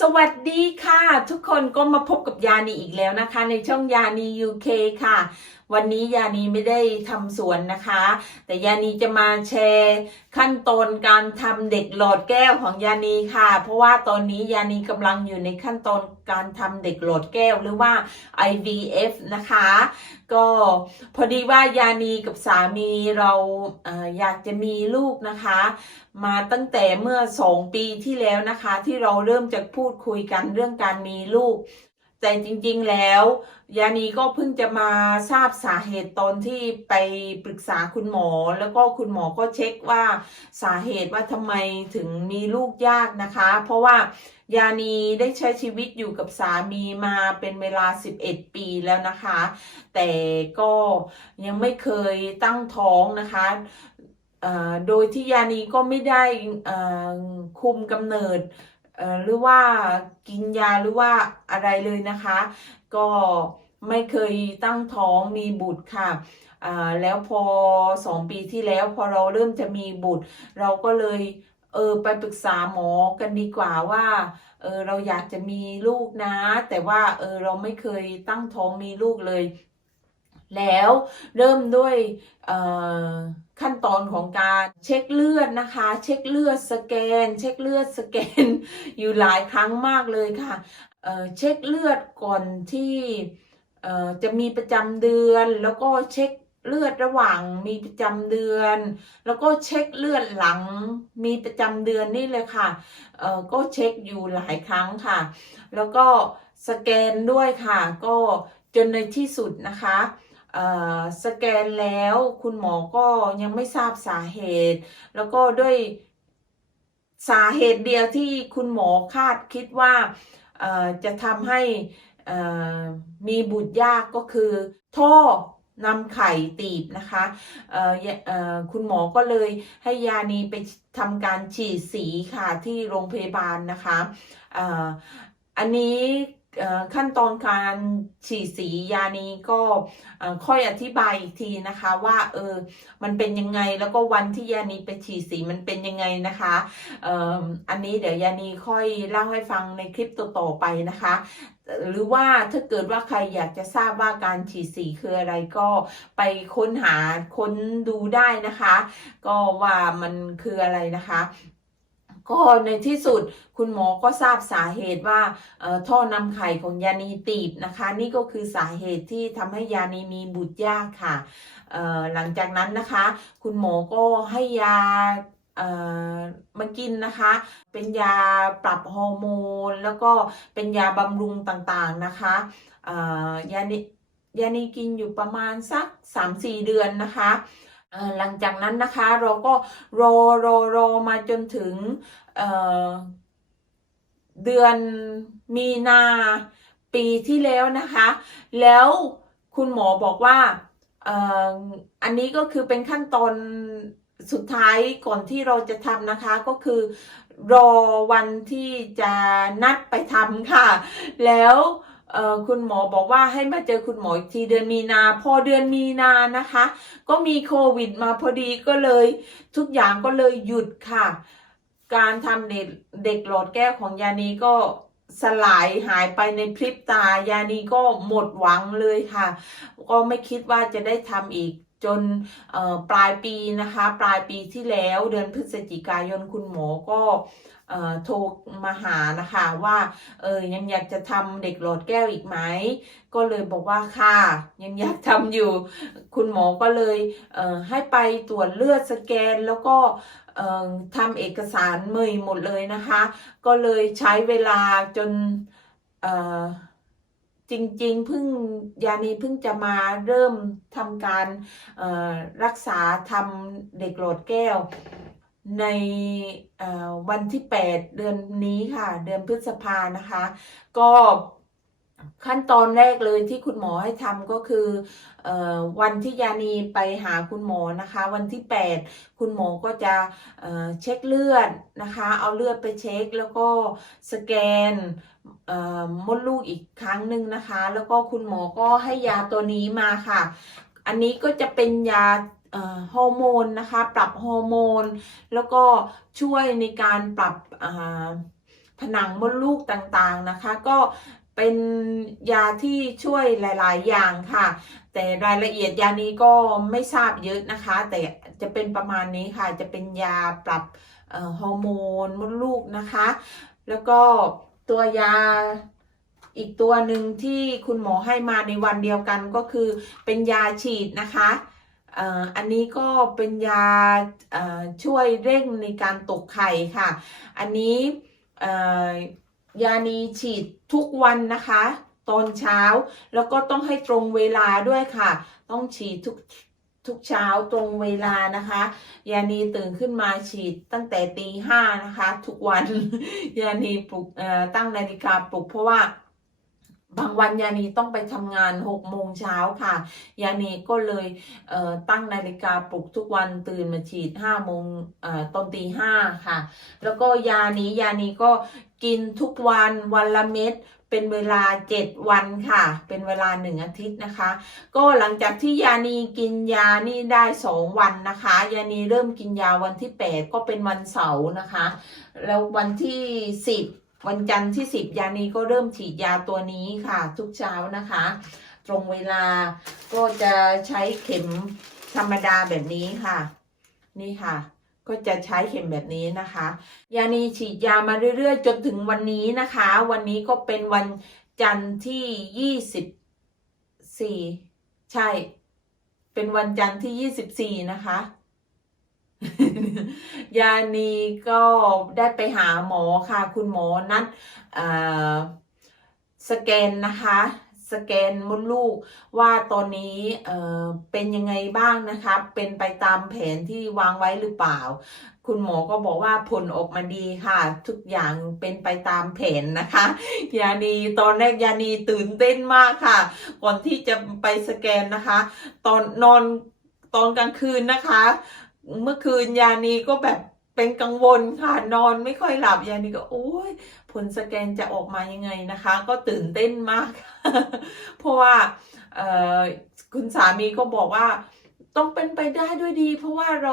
สวัสดีค่ะ ทุกคนก็มาพบกับยานีอีกแล้วนะคะ ในช่องยานี UK ค่ะ วันนี้ยานีไม่ได้ทำสวนนะคะ แต่ยานีจะมาแชร์ขั้นตอนการทำเด็กหลอดแก้วของยานีค่ะ เพราะว่าตอนนี้ยานีกำลังอยู่ในขั้นตอนการทำเด็กหลอดแก้วหรือว่า IVF นะคะ ก็พอดีว่ายานีกับสามีเราเอออยากจะมีลูกนะคะ มาตั้งแต่เมื่อสองปีที่แล้วนะคะ ที่เราเริ่มจะพูดคุยกันเรื่องการมีลูก แต่จริงๆแล้วยานีก็เพิ่งจะมาทราบสาเหตุตอนที่ไปปรึกษาคุณหมอ แล้วก็คุณหมอก็เช็คว่าสาเหตุว่าทำไมถึงมีลูกยากนะคะ เพราะว่ายานีได้ใช้ชีวิตอยู่กับสามีมาเป็นเวลา 11 ปีแล้วนะคะ แต่ก็ยังไม่เคยตั้งท้องนะคะโดยที่ยานีก็ไม่ได้คุมกำเนิด หรือว่ากินยาหรือว่าอะไรเลยนะคะ ก็ไม่เคยตั้งท้องมีบุตรค่ะอ่าแล้วพอสองปีที่แล้วพอเราเริ่มจะมีบุตร เราก็เลยเออไปปรึกษาหมอกันดีกว่าว่าเออเราอยากจะมีลูกนะ แต่ว่าเออเราไม่เคยตั้งท้องมีลูกเลย แล้วเริ่มด้วยเอ่อ ขั้นตอนของการเช็คเลือดนะคะ เช็คเลือดสแกน เช็คเลือดสแกน อยู่หลายครั้งมากเลยค่ะเเช็คเลือดก่อนที่จะมีประจำเดือน แล้วก็เช็คเลือดระหว่างมีประจำเดือน แล้วก็เช็คเลือดหลังมีประจำเดือนนี่เลยค่ะเออก็เช็คอยู่หลายครั้งค่ะ แล้วก็สแกนด้วยค่ะ ก็จนในที่สุดนะคะ สแกนแล้วคุณหมอก็ยังไม่ทราบสาเหตุ แล้วก็ด้วยสาเหตุเดียวที่คุณหมอคาดคิดว่าจะทำให้มีบุตรยากก็คือ ท่อนำไข่ตีบนะคะคุณหมอก็เลยให้ยานีไปทำการฉีดสีค่ะที่โรงพยาบาลนะคะอ,อันนี้ ขั้นตอนการฉีดสียานีก็ค่อยอธิบายอีกทีนะคะว่าเออมันเป็นยังไงแล้วก็วันที่ยานีไปฉีดสีมันเป็นยังไงนะคะอออันนี้เดี๋ยวยานีค่อยเล่าให้ฟังในคลิปต่อๆไปนะคะ หรือว่าถ้าเกิดว่าใครอยากจะทราบว่าการฉีดสีคืออะไรก็ไปค้นหาค้นดูได้นะคะ ก็ว่ามันคืออะไรนะคะ ก็ในที่สุดคุณหมอก็ทราบสาเหตุว่าท่อนำไข่ของยานีตีบนะคะ นี่ก็คือสาเหตุที่ทำให้ยานีมีบุตรยากค่ะหลังจากนั้นนะคะ คุณหมอก็ให้ยามากินนะคะ เป็นยาปรับฮอร์โมน แล้วก็เป็นยาบำรุงต่างๆนะคะยานียานีกินอยู่ประมาณสัก 3-4 เดือนนะคะ หลังจากนั้นนะคะเราก็รอรอรอมาจนถึงเเดือนมีนาปีที่แล้วนะคะ แล้วคุณหมอบอกว่าอ,อันนี้ก็คือเป็นขั้นตอนสุดท้ายก่อนที่เราจะทำนะคะก็คือรอวันที่จะนัดไปทำค่ะ แล้ว คุณหมอบอกว่าให้มาเจอคุณหมออีกทีเดือนมีนา พอเดือนมีนานะคะ ก็มีโควิดมาพอดีก็เลย ทุกอย่างก็เลยหยุดค่ะ การทำเด็กเด็กหลอดแก้วของยานีก็สลายหายไปในพริบตายานีก็หมดหวังเลยค่ะ ก็ไม่คิดว่าจะได้ทำอีกจนปลายปีนะคะ ปลายปีที่แล้วเดือนพฤศจิกายนคุณหมอก็ โทรมาหานะคะว่าเออยังอยากจะทำเด็กหลอดแก้วอีกไหม ก็เลยบอกว่าค่ะยังอยากทำอยู่ คุณหมอก็เลยเให้ไปตรวจเลือดสแกนแล้วก็ทำเอกสารเมยหมดเลยนะคะ ก็เลยใช้เวลาจนจริงๆเพิ่งยานีเพิ่งจะมาเริ่มทำการรักษาทำเด็กหลอดแก้ว ในวันที่ 8 เดือนนี้ค่ะ เดือนพฤษภานะคะ ก็ขั้นตอนแรกเลยที่คุณหมอให้ทำก็คืออวันที่ยานีไปหาคุณหมอนะคะ วันที่ 8 คุณหมอก็จะเเช็คเลือดนะคะ เอาเลือดไปเช็คแล้วก็สแกนมดลูกอีกครั้งหนึ่งนะคะ แล้วก็คุณหมอก็ให้ยาตัวนี้มาค่ะ อันนี้ก็จะเป็นยา ฮอร์โมนนะคะ ปรับฮอร์โมน แล้วก็ช่วยในการปรับผนังมดลูกต่างๆนะคะ ก็เป็นยาที่ช่วยหลาย ๆ อย่างค่ะ แต่รายละเอียดยานี้ก็ไม่ทราบเยอะนะคะ แต่จะเป็นประมาณนี้ค่ะ จะเป็นยาปรับฮอร์โมนมดลูกนะคะ แล้วก็ตัวยาอีกตัวหนึ่งที่คุณหมอให้มาในวันเดียวกันก็คือเป็นยาฉีดนะคะ อันนี้ก็เป็นยาช่วยเร่งในการตกไข่ค่ะ อันนี้ยานีฉีดทุกวันนะคะ ตอนเช้าแล้วก็ต้องให้ตรงเวลาด้วยค่ะ ต้องฉีดทุกทุกเช้าตรงเวลานะคะ ยานีตื่นขึ้นมาฉีดตั้งแต่ตีห้านะคะ ทุกวัน ยานีปลุกตั้งนาฬิกาปลุกเพราะว่า บางวันยานีต้องไปทำงานหกโมงเช้าค่ะ ยานีก็เลยเตั้งนาฬิกาปลุกทุกวันตื่นมาฉีดห้าโมงตอนตีห้าค่ะ แล้วก็ยานี้ยานีก็กินทุกวันวันละเม็ดเป็นเวลา 7 วันค่ะ เป็นเวลา 1 อาทิตย์นะคะ ก็หลังจากที่ยานีกินยานี่ได้ 2 วันนะคะ ยานีเริ่มกินยาวันที่ 8 ก็เป็นวันเสาร์นะคะ แล้ววันที่ 10 วันจันทร์ที่ 10 ยานีก็เริ่มฉีดยาตัวนี้ค่ะ ทุกเช้านะคะ ตรงเวลาก็จะใช้เข็มธรรมดาแบบนี้ค่ะ นี่ค่ะ ก็จะใช้เข็มแบบนี้นะคะ ยานีฉีดยามาเรื่อยๆ จนถึงวันนี้นะคะ วันนี้ก็เป็นวันจันทร์ที่ยี่สิบสี่ใช่ เป็นวันจันทร์ที่ยี่สิบสี่นะคะ ยานีก็ได้ไปหาหมอค่ะ คุณหมอนัดสแกนนะคะ สแกนมดลูกว่าตอนนี้เป็นยังไงบ้างนะคะ เป็นไปตามแผนที่วางไว้หรือเปล่า คุณหมอก็บอกว่าผลออกมาดีค่ะ ทุกอย่างเป็นไปตามแผนนะคะ ยานีตอนแรกยานีตื่นเต้นมากค่ะ ก่อนที่จะไปสแกนนะคะ ตอนนอนตอนกลางคืนนะคะ เมื่อคืนยานีก็แบบเป็นกังวลค่ะนอนไม่ค่อยหลับยานีก็โอ้ยผลสแกนจะออกมายังไงนะคะ ก็ตื่นเต้นมาก เพราะว่าคุณสามีก็บอกว่าต้องเป็นไปได้ด้วยดี เพราะว่าเรา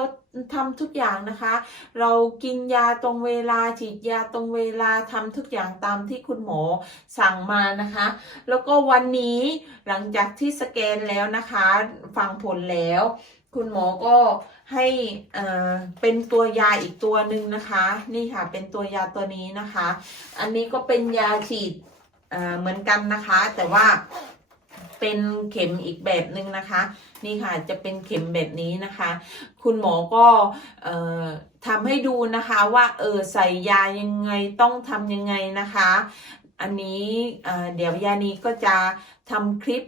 ทำทุกอย่างนะคะ เรากินยาตรงเวลาฉีดยาตรงเวลาทำทุกอย่างตามที่คุณหมอสั่งมานะคะ แล้วก็วันนี้หลังจากที่สแกนแล้วนะคะ ฟังผลแล้ว คุณหมอก็ให้เป็นตัวยาอีกตัวหนึ่งนะคะ นี่ค่ะเป็นตัวยาตัวนี้นะคะ อันนี้ก็เป็นยาฉีดเหมือนกันนะคะ แต่ว่าเป็นเข็มอีกแบบหนึ่งนะคะ นี่ค่ะจะเป็นเข็มแบบนี้นะคะ คุณหมอก็ทำให้ดูนะคะว่าเออใส่ยายังไงต้องทำยังไงนะคะ อันนี้เดี๋ยวยานีก็จะทำคลิป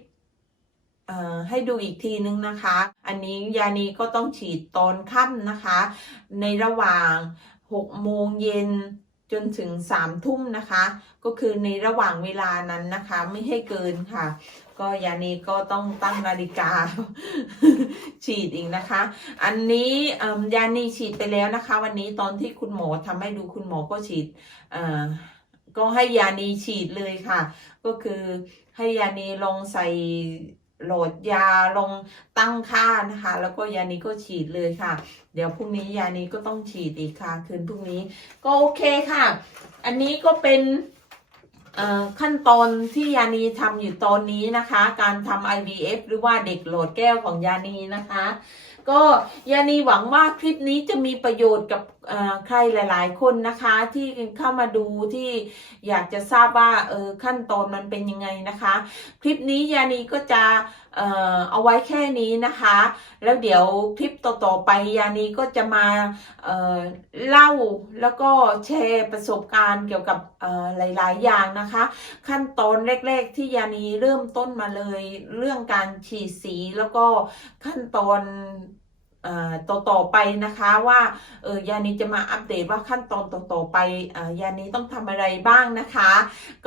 ให้ดูอีกทีนึงนะคะ อันนี้ยานีก็ต้องฉีดตอนค่ำนะคะ ในระหว่าง6โมงเย็นจนถึง3ทุ่มนะคะ ก็คือในระหว่างเวลานั้นนะคะ ไม่ให้เกินค่ะ ก็ยานีก็ต้องตั้งนาฬิกา ฉีดอีกนะคะ อันนี้ยานีฉีดไปแล้วนะคะ วันนี้ตอนที่คุณหมอทำให้ดูคุณหมอก็ฉีดก็ให้ยานีฉีดเลยค่ะ ก็คือให้ยานีลองใส่ โหลดยาลงตั้งค่านะคะ แล้วก็ยานี้ก็ฉีดเลยค่ะ เดี๋ยวพรุ่งนี้ยานี้ก็ต้องฉีดอีกค่ะคืนพรุ่งนี้ก็โอเคค่ะ อันนี้ก็เป็นขั้นตอนที่ยานีทำอยู่ตอนนี้นะคะ การทำ IVF หรือว่าเด็กโหลดแก้วของยานีนะคะ ก็ยานีหวังว่าคลิปนี้จะมีประโยชน์กับใครหลาย ๆ คนนะคะ ที่เข้ามาดูที่อยากจะทราบว่าเออขั้นตอนมันเป็นยังไงนะคะ คลิปนี้ยานีก็จะเอ่อเอาไว้แค่นี้นะคะ แล้วเดี๋ยวคลิปต่อๆไปยานีก็จะมาเอ่อเล่าแล้วก็แชร์ประสบการณ์เกี่ยวกับเอ่อหลายๆ อย่างนะคะ ขั้นตอนแรกๆที่ยานีเริ่มต้นมาเลย เรื่องการฉีดสีแล้วก็ขั้นตอน เอ่อต่อไปนะคะว่าเออยานี้จะมาอัปเดตว่าขั้นตอนต่อๆไปเออยานี้ต้องทำอะไรบ้างนะคะ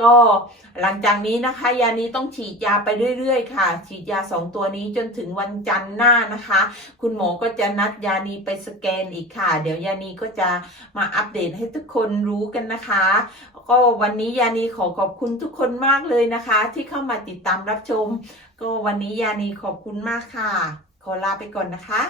ก็หลังจากนี้นะคะ ยานี้ต้องฉีดยาไปเรื่อยๆ ค่ะ ฉีดยาสองตัวนี้จนถึงวันจันทร์หน้านะคะ คุณหมอก็จะนัดยานี้ไปสแกนอีกค่ะ เดี๋ยวยานี้ก็จะมาอัปเดตให้ทุกคนรู้กันนะคะ ก็วันนี้ยานีขอขอบคุณทุกคนมากเลยนะคะ ที่เข้ามาติดตามรับชม ก็วันนี้ยานีขอบคุณมากค่ะ ขอลาไปก่อนนะคะ